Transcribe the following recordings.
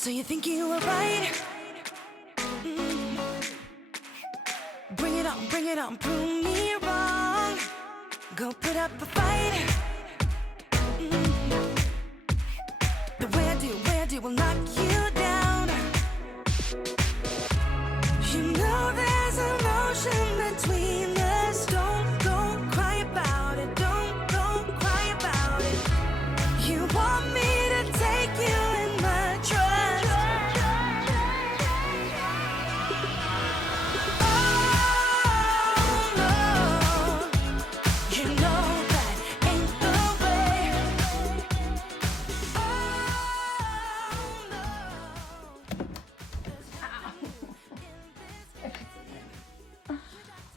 So you think you were right? Bring it on, prove me wrong. Go put up a fight. The way I do will knock you down. You know there's emotion between us. Don't cry about it. Don't cry about it. You want me to take you in my trust. Oh no, you know that ain't the way.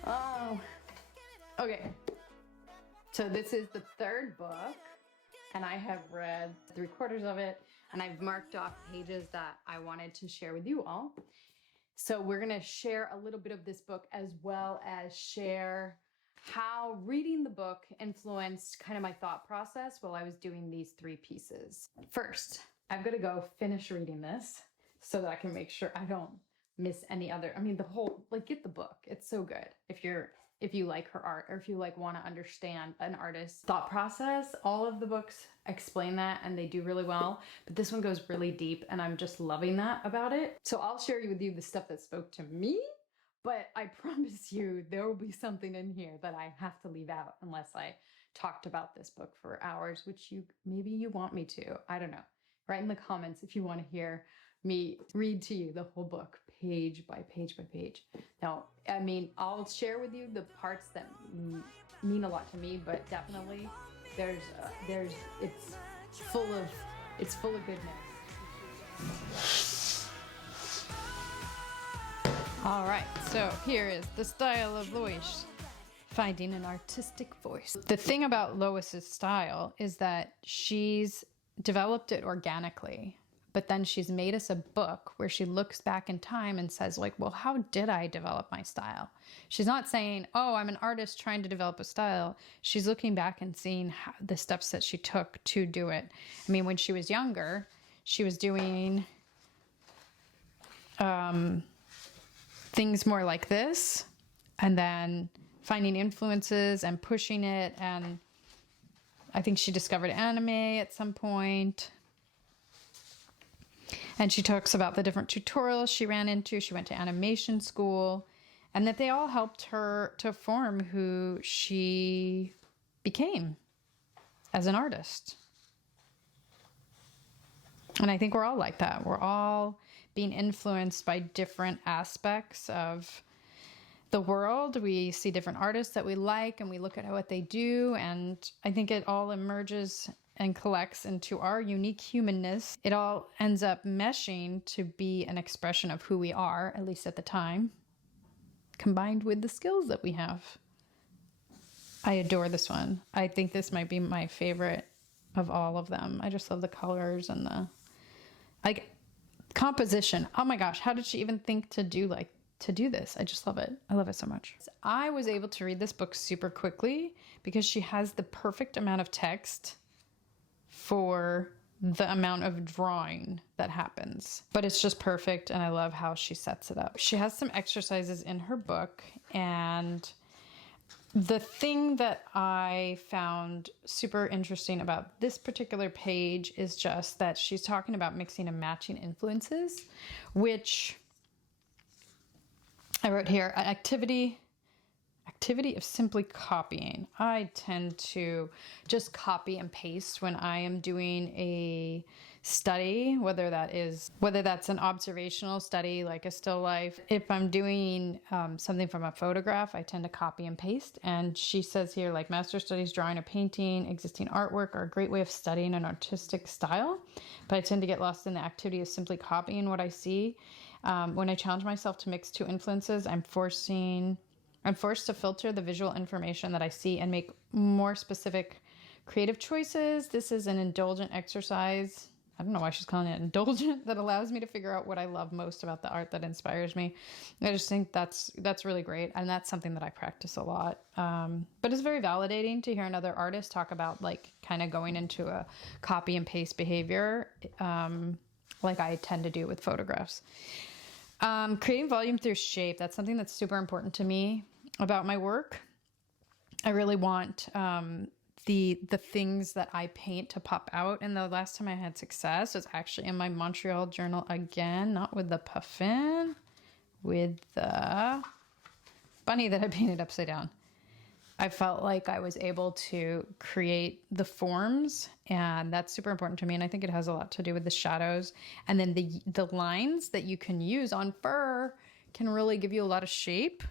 Oh, okay. So this is the third book, and I have read 3/4 of it, and I've marked off pages that I wanted to share with you all. So we're going to share a little bit of this book, as well as share how reading the book influenced kind of my thought process while I was doing these 3 pieces. First, I've got to go finish reading this so that I can make sure I don't miss any other. I mean, the whole, like, get the book. It's so good. If you like her art, or if you like want to understand an artist's thought process, all of the books explain that, and they do really well. But this one goes really deep, and I'm just loving that about it. So I'll share with you the stuff that spoke to me, but I promise you there will be something in here that I have to leave out unless I talked about this book for hours, which maybe you want me to. I don't know. Write in the comments if you want to hear me read to you the whole book, page by page by page. Now, I mean, I'll share with you the parts that mean a lot to me, but definitely it's full of goodness. All right, so here is the style of Loish, finding an artistic voice. The thing about Lois's style is that she's developed it organically. But then she's made us a book where she looks back in time and says, like, well, how did I develop my style? She's not saying, oh, I'm an artist trying to develop a style. She's looking back and seeing the steps that she took to do it. I mean, when she was younger, she was doing things more like this, and then finding influences and pushing it. And I think she discovered anime at some point. And she talks about the different tutorials she ran into. She went to animation school, and that they all helped her to form who she became as an artist. And I think we're all like that. We're all being influenced by different aspects of the world. We see different artists that we like, and we look at what they do. And I think it all emerges and collects into our unique humanness. It all ends up meshing to be an expression of who we are, at least at the time, combined with the skills that we have. I adore this one. I think this might be my favorite of all of them. I just love the colors and the composition. Oh my gosh, how did she even think to do this? I just love it. I love it so much. I was able to read this book super quickly because she has the perfect amount of text for the amount of drawing that happens. But it's just perfect, and I love how she sets it up. She has some exercises in her book, and the thing that I found super interesting about this particular page is just that she's talking about mixing and matching influences, which I wrote here, an activity of simply copying. I tend to just copy and paste when I am doing a study, whether that's an observational study like a still life. If I'm doing something from a photograph, I tend to copy and paste. And she says here, like, master studies, drawing or painting, existing artwork are a great way of studying an artistic style. But I tend to get lost in the activity of simply copying what I see. When I challenge myself to mix 2 influences, I'm forced to filter the visual information that I see and make more specific creative choices. This is an indulgent exercise. I don't know why she's calling it indulgent, that allows me to figure out what I love most about the art that inspires me. I just think that's really great. And that's something that I practice a lot. But it's very validating to hear another artist talk about, like, kind of going into a copy and paste behavior. like I tend to do with photographs. Creating volume through shape, that's something that's super important to me about my work. I really want the things that I paint to pop out. And the last time I had success was actually in my Montreal journal again, not with the puffin, with the bunny that I painted upside down. I felt like I was able to create the forms, and that's super important to me. And I think it has a lot to do with the shadows. And then the lines that you can use on fur can really give you a lot of shape,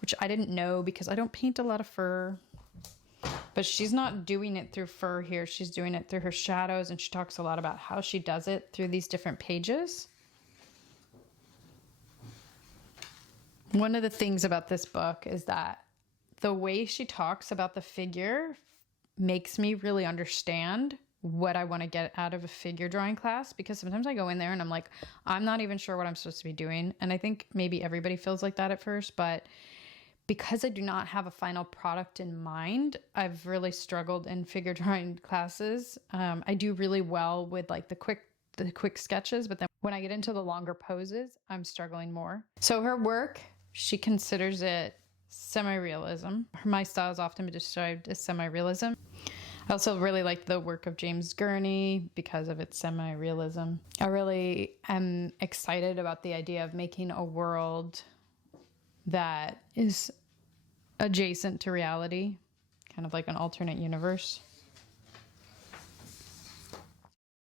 which I didn't know because I don't paint a lot of fur. But she's not doing it through fur here. She's doing it through her shadows, and she talks a lot about how she does it through these different pages. One of the things about this book is that the way she talks about the figure makes me really understand what I want to get out of a figure drawing class, because sometimes I go in there and I'm like, I'm not even sure what I'm supposed to be doing. And I think maybe everybody feels like that at first, but because I do not have a final product in mind, I've really struggled in figure drawing classes. I do really well with like the quick sketches, but then when I get into the longer poses, I'm struggling more. So her work, she considers it semi-realism. My style is often described as semi-realism. I also really like the work of James Gurney because of its semi-realism. I really am excited about the idea of making a world that is adjacent to reality, kind of like an alternate universe.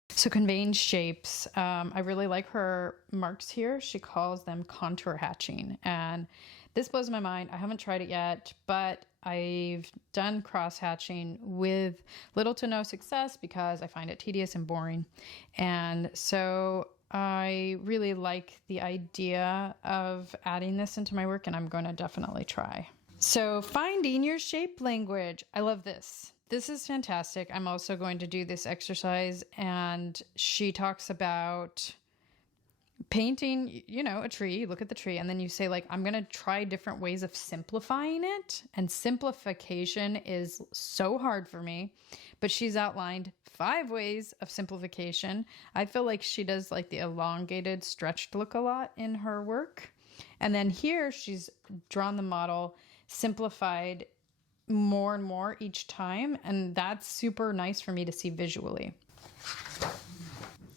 So conveying shapes, I really like her marks here. She calls them contour hatching, and this blows my mind. I haven't tried it yet, but I've done cross hatching with little to no success because I find it tedious and boring. And so I really like the idea of adding this into my work, and I'm going to definitely try. So finding your shape language. I love this. This is fantastic. I'm also going to do this exercise, and she talks about painting, a tree. Look at the tree, and then you say like, I'm going to try different ways of simplifying it. And simplification is so hard for me, but she's outlined 5 ways of simplification. I feel like she does like the elongated, stretched look a lot in her work. And then here she's drawn the model simplified more and more each time. And that's super nice for me to see visually.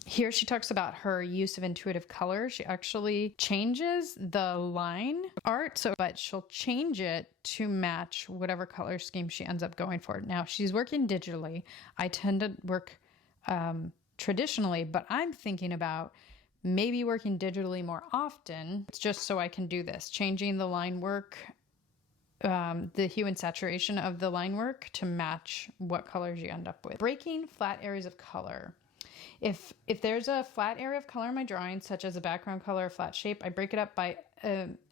Here she talks about her use of intuitive color. She actually changes the line art, but she'll change it to match whatever color scheme she ends up going for. Now, she's working digitally. I tend to work traditionally, but I'm thinking about maybe working digitally more often. It's just so I can do this, changing the line work, the hue and saturation of the line work to match what colors you end up with. Breaking flat areas of color. If there's a flat area of color in my drawing, such as a background color or flat shape, I break it up by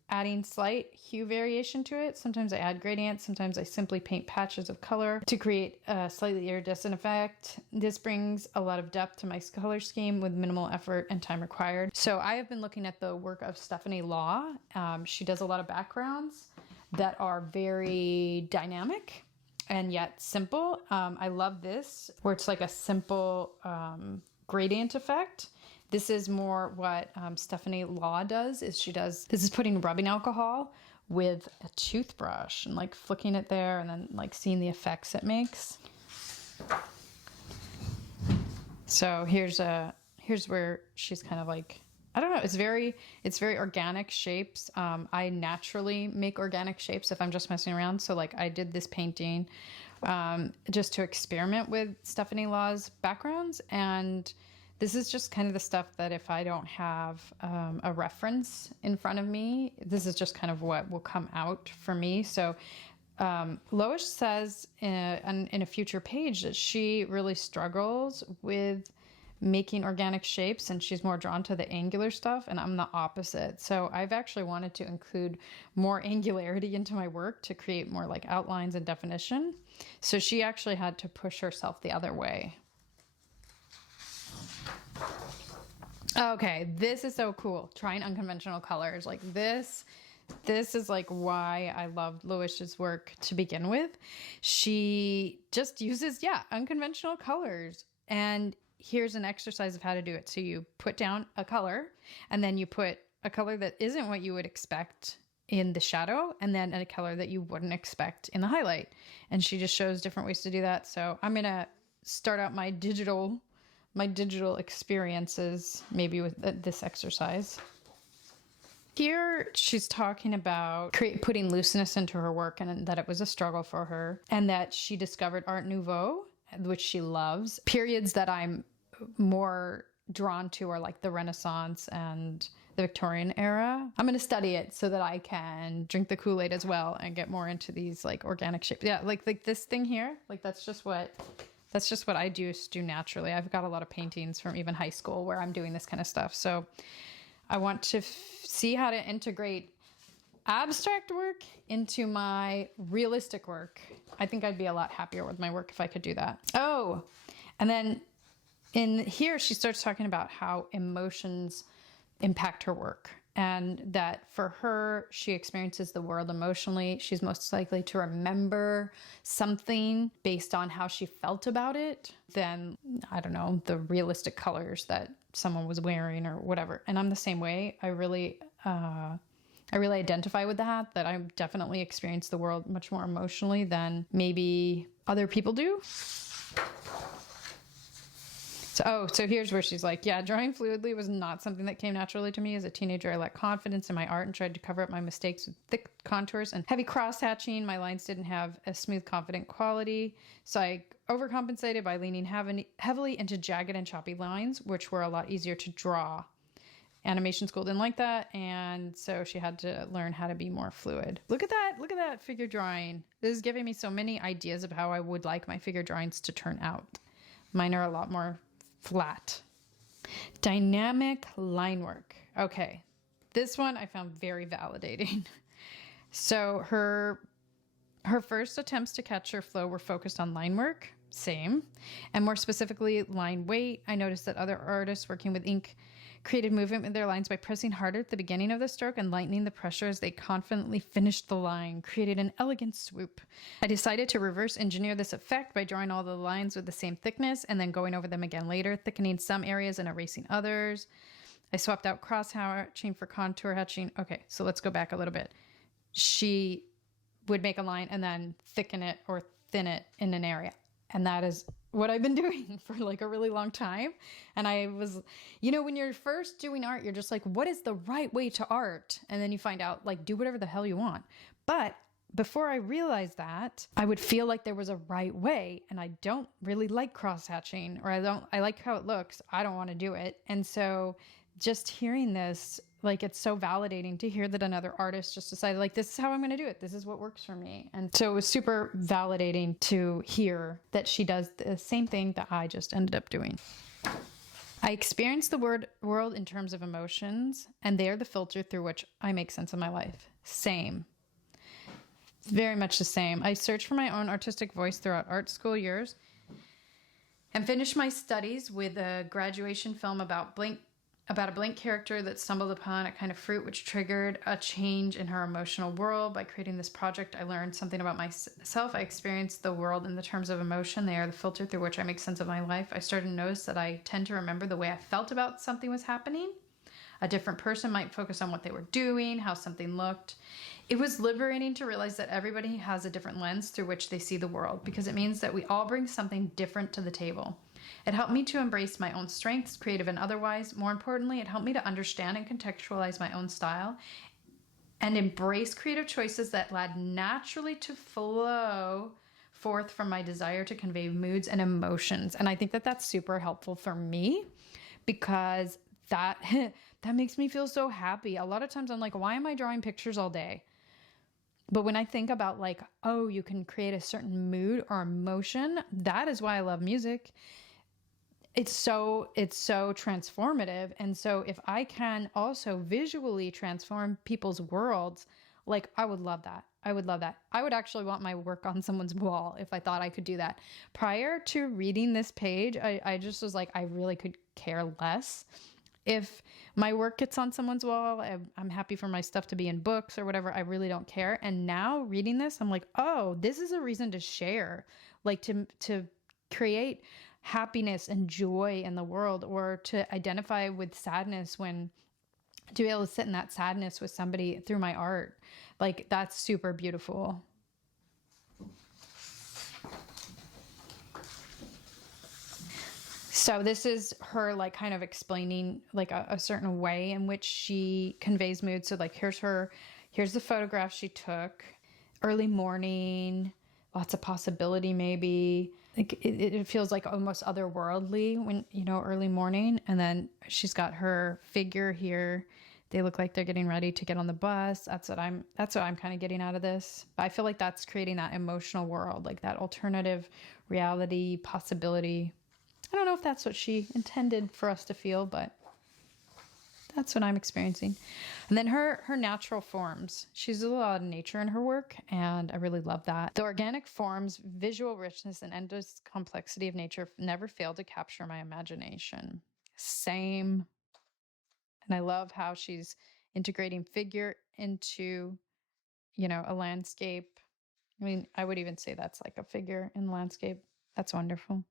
adding slight hue variation to it. Sometimes I add gradients. Sometimes I simply paint patches of color to create a slightly iridescent effect. This brings a lot of depth to my color scheme with minimal effort and time required. So I have been looking at the work of Stephanie Law. She does a lot of backgrounds that are very dynamic and yet simple. I love this, where it's like a simple gradient effect. This is more what Stephanie Law does. This is putting rubbing alcohol with a toothbrush and like flicking it there and then like seeing the effects it makes. So here's where she's kind of like, I don't know, it's very organic shapes. I naturally make organic shapes if I'm just messing around. So like I did this painting just to experiment with Stephanie Law's backgrounds. And this is just kind of the stuff that if I don't have a reference in front of me, this is just kind of what will come out for me. So Loish says in a future page that she really struggles with making organic shapes, and she's more drawn to the angular stuff, and I'm the opposite. So I've actually wanted to include more angularity into my work to create more like outlines and definition. So she actually had to push herself the other way. Okay, this is so cool. Trying unconventional colors. Like this is like why I loved Loish's work to begin with. She just uses, unconventional colors. And here's an exercise of how to do it. So you put down a color, and then you put a color that isn't what you would expect in the shadow, and then a color that you wouldn't expect in the highlight. And she just shows different ways to do that. So I'm going to start out my digital experiences maybe with this exercise. Here she's talking about putting looseness into her work, and that it was a struggle for her, and that she discovered Art Nouveau, which she loves. Periods that I'm more drawn to are like the Renaissance and the Victorian era. I'm going to study it so that I can drink the Kool-Aid as well and get more into these like organic shapes. Yeah, like this thing here, like that's just what I do naturally. I've got a lot of paintings from even high school where I'm doing this kind of stuff. So I want to see how to integrate abstract work into my realistic work. I think I'd be a lot happier with my work if I could do that. Oh, and then in here, she starts talking about how emotions impact her work, and that for her, she experiences the world emotionally. She's most likely to remember something based on how she felt about it than, I don't know, the realistic colors that someone was wearing or whatever. And I'm the same way. I really identify with that I definitely experience the world much more emotionally than maybe other people do. So here's where she's like, yeah, drawing fluidly was not something that came naturally to me. As a teenager, I lacked confidence in my art and tried to cover up my mistakes with thick contours and heavy cross-hatching. My lines didn't have a smooth, confident quality, so I overcompensated by leaning heavily into jagged and choppy lines, which were a lot easier to draw. Animation school didn't like that, and so she had to learn how to be more fluid. Look at that figure drawing. This is giving me so many ideas of how I would like my figure drawings to turn out. Mine are a lot more flat. Dynamic line work. Okay, this one I found very validating. So her first attempts to catch her flow were focused on line work, same, and more specifically line weight. I noticed that other artists working with ink created movement with their lines by pressing harder at the beginning of the stroke and lightening the pressure as they confidently finished the line, created an elegant swoop. I decided to reverse engineer this effect by drawing all the lines with the same thickness and then going over them again later, thickening some areas and erasing others. I swapped out cross hatching for contour hatching. Okay, so let's go back a little bit. She would make a line and then thicken it or thin it in an area. And that is what I've been doing for like a really long time. And I was, when you're first doing art, you're just like, what is the right way to art? And then you find out, like, do whatever the hell you want. But before I realized that, I would feel like there was a right way. And I don't really like cross hatching, or I like how it looks. I don't want to do it. And so just hearing this, like, it's so validating to hear that another artist just decided, like, this is how I'm going to do it. This is what works for me. And so it was super validating to hear that she does the same thing that I just ended up doing. I experience the world in terms of emotions, and they are the filter through which I make sense of my life. Same. Very much the same. I searched for my own artistic voice throughout art school years and finished my studies with a graduation film about a blank character that stumbled upon a kind of fruit which triggered a change in her emotional world. By creating this project, I learned something about myself. I experienced the world in the terms of emotion. They are the filter through which I make sense of my life. I started to notice that I tend to remember the way I felt about something was happening. A different person might focus on what they were doing, how something looked. It was liberating to realize that everybody has a different lens through which they see the world, because it means that we all bring something different to the table. It helped me to embrace my own strengths, creative and otherwise. More importantly, it helped me to understand and contextualize my own style and embrace creative choices that led naturally to flow forth from my desire to convey moods and emotions. And I think that that's super helpful for me, because that makes me feel so happy. A lot of times I'm like, why am I drawing pictures all day? But when I think about, like, oh, you can create a certain mood or emotion, that is why I love music. It's so transformative. And so if I can also visually transform people's worlds, like, I would love that. I would love that. I would actually want my work on someone's wall if I thought I could do that. Prior to reading this page, I just was like, I really could care less. If my work gets on someone's wall, I'm happy for my stuff to be in books or whatever. I really don't care. And now reading this, I'm like, oh, this is a reason to share, like to create happiness and joy in the world, or to identify with sadness to be able to sit in that sadness with somebody through my art. Like, that's super beautiful. So this is her like kind of explaining like a certain way in which she conveys mood. So like here's the photograph she took, early morning, lots of possibility maybe. Like it feels like almost otherworldly when, early morning. And then she's got her figure here. They look like they're getting ready to get on the bus. That's what I'm kind of getting out of this. I feel like that's creating that emotional world, like that alternative reality possibility. I don't know if that's what she intended for us to feel, but that's what I'm experiencing. And then her natural forms. She's a lot of nature in her work, and I really love that. The organic forms, visual richness, and endless complexity of nature never fail to capture my imagination. Same. And I love how she's integrating figure into, a landscape. I mean, I would even say that's like a figure in the landscape. That's wonderful.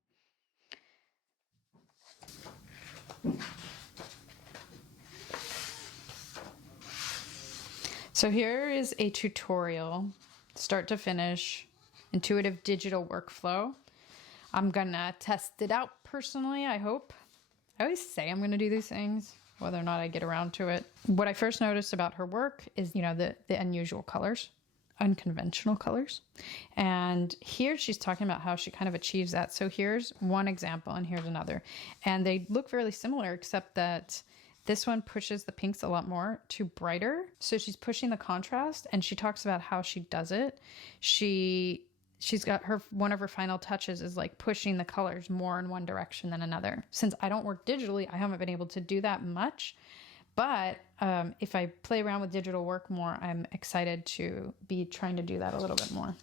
So here is a tutorial, start to finish, intuitive digital workflow. I'm gonna test it out personally, I hope. I always say I'm gonna do these things, whether or not I get around to it. What I first noticed about her work is, the unusual colors, unconventional colors. And here she's talking about how she kind of achieves that. So here's one example and here's another. And they look fairly similar, except that this one pushes the pinks a lot more to brighter. So she's pushing the contrast, and she talks about how she does it. She's got one of her final touches is like pushing the colors more in one direction than another. Since I don't work digitally, I haven't been able to do that much. But if I play around with digital work more, I'm excited to be trying to do that a little bit more.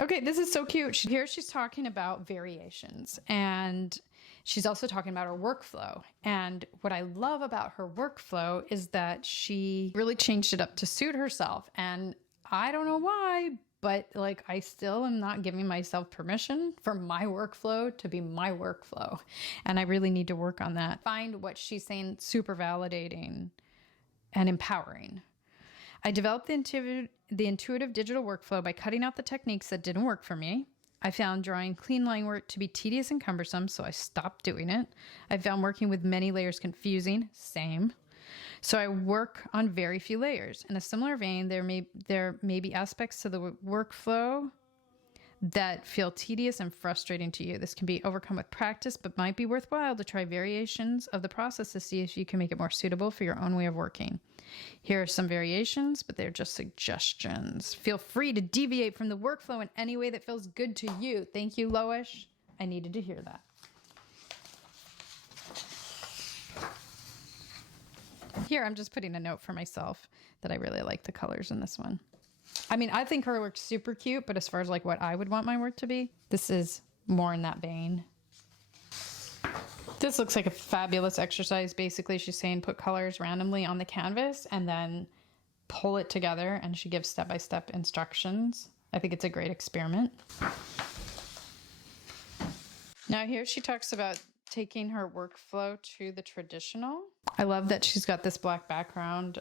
Okay, this is so cute. Here she's talking about variations, and she's also talking about her workflow. And what I love about her workflow is that she really changed it up to suit herself. And I don't know why, but like I still am not giving myself permission for my workflow to be my workflow. And I really need to work on that. Find what she's saying super validating and empowering. I developed the intuitive digital workflow by cutting out the techniques that didn't work for me. I found drawing clean line work to be tedious and cumbersome, so I stopped doing it. I found working with many layers confusing, same. So I work on very few layers. In a similar vein, there may be aspects to the workflow that feel tedious and frustrating to you. This can be overcome with practice, but might be worthwhile to try variations of the process to see if you can make it more suitable for your own way of working. Here are some variations, but they're just suggestions. Feel free to deviate from the workflow in any way that feels good to you. Thank you, Loish. I needed to hear that. Here, I'm just putting a note for myself that I really like the colors in this one. I mean, I think her work's super cute, but as far as like what I would want my work to be, this is more in that vein. This looks like a fabulous exercise. Basically, she's saying put colors randomly on the canvas and then pull it together, and she gives step-by-step instructions. I think it's a great experiment. Now here she talks about taking her workflow to the traditional. I love that she's got this black background.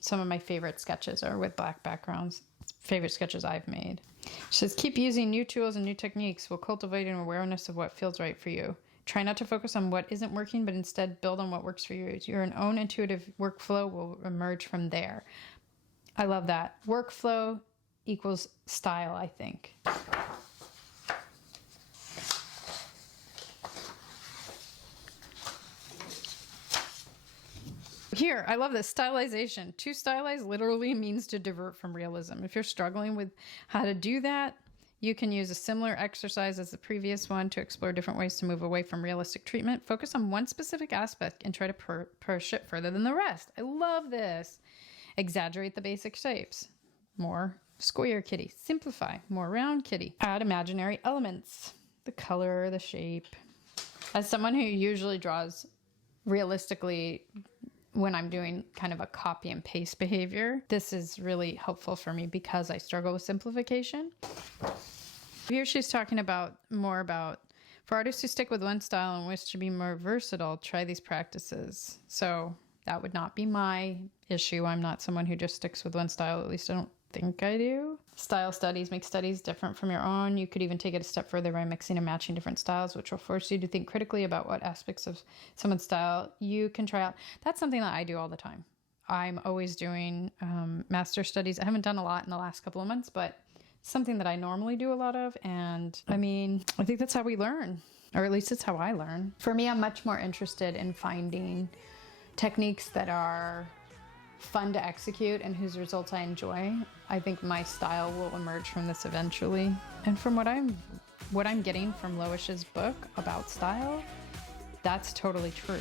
Some of my favorite sketches are with black backgrounds. Favorite sketches I've made. She says, keep using new tools and new techniques while cultivating awareness of what feels right for you. Try not to focus on what isn't working, but instead build on what works for you. Your own intuitive workflow will emerge from there. I love that. Workflow equals style, I think. Here, I love this stylization. To stylize literally means to divert from realism. If you're struggling with how to do that, you can use a similar exercise as the previous one to explore different ways to move away from realistic treatment. Focus on one specific aspect and try to push it further than the rest. I love this. Exaggerate the basic shapes. More square kitty. Simplify. More round kitty. Add imaginary elements. The color, the shape. As someone who usually draws realistically when I'm doing kind of a copy and paste behavior, this is really helpful for me because I struggle with simplification. Here she's talking about more about For artists who stick with one style and wish to be more versatile, try these practices. So that would not be my issue. I'm not someone who just sticks with one style. At least I don't think I do. Style studies make studies different from your own. You could even take it a step further by mixing and matching different styles, which will force you to think critically about what aspects of someone's style you can try out. That's something that I do all the time. I'm always doing master studies. I haven't done a lot in the last couple of months, but something that I normally do a lot of. And I mean, I think that's how we learn, or at least it's how I learn. For me, I'm much more interested in finding techniques that are fun to execute and whose results I enjoy. I think my style will emerge from this eventually. And from what I'm getting from Loish's book about style, that's totally true.